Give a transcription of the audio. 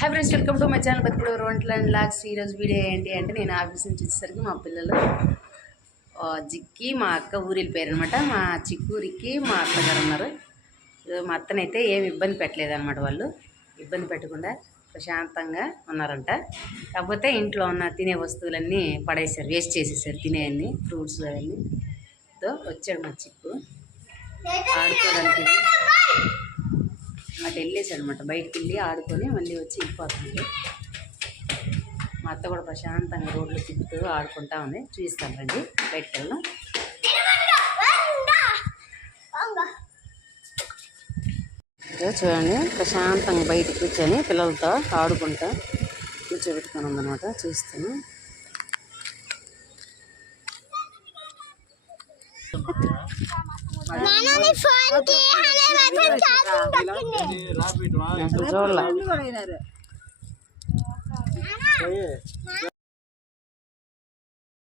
Hi friends, welcome to my channel బతుకుడు వంటలు and logs. ఈరోజు వీడియో ఏంటి అంటే నేను ఆఫీస్ నుంచి వచ్చేసరికి మా పిల్లలు జిక్కి మా అక్క ఊరు వెళ్ళిపోయారు అనమాట. మా చిక్కూరికి మా అత్తగారు ఉన్నారు. మా అత్తనైతే ఏమి ఇబ్బంది పెట్టలేదన్నమాట. వాళ్ళు ఇబ్బంది పెట్టకుండా ప్రశాంతంగా ఉన్నారంట. కాకపోతే ఇంట్లో ఉన్న తినే వస్తువులన్నీ పడేసారు, వేస్ట్ చేసేసారు. తినేవన్నీ ఫ్రూట్స్ అవన్నీ వచ్చాడు మా చిక్కు ఆడుకోవడానికి. అటు వెళ్ళేసాడు అనమాట, బయటికి వెళ్ళి ఆడుకొని మళ్ళీ వచ్చి వెళ్ళిపోతుంది. మా అత్త కూడా ప్రశాంతంగా రోడ్లు తిప్పుతూ ఆడుకుంటా ఉంది. చూపిస్తాను రండి, బయటకు వెళ్ళాం. చూడండి, ప్రశాంతంగా బయట కూర్చొని పిల్లలతో ఆడుకుంటా కూర్చోబెట్టుకొని ఉందన్నమాట. చూస్తాను. చూడాల